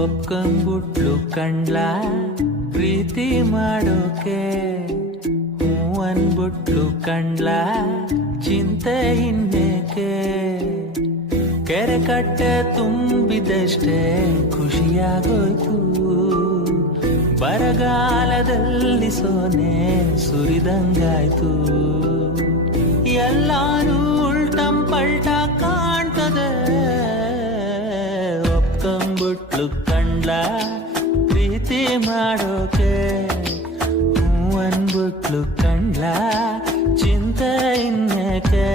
ಒಪ್ಕೊಂಡ್ಬಿಟ್ಲು ಕಂಡ್ಲ ಪ್ರೀತಿ ಮಾಡೋಕೆ, ಹೂ ಅನ್ಬಿಟ್ಲು ಕಂಡ್ಲ ಚಿಂತೆ ಇನ್ನೇಕೆ. ಕೆರೆ ಕಟ್ಟೆ ತುಂಬಿದಷ್ಟೇ ಖುಷಿಯಾಗೋಯ್ತು, ಬರಗಾಲದಲ್ಲಿ ಸೋನೆ ಸುರಿದಂಗಾಯ್ತು. ಎಲ್ಲಾನು ಉಲ್ಟಂ ಪಲ್ಟ ಕಾಣ್ತದೆ, ಒಪ್ಕೊಂಡ್ಬಿಟ್ಲು ಕಂಡ್ಲ ಪ್ರೀತಿ ಮಾಡೋಕೆ, ಹೂ ಅನ್ಬಿಟ್ಲು ಕಂಡ್ಲ ಚಿಂತೆ ಇನ್ನೇಕೆ.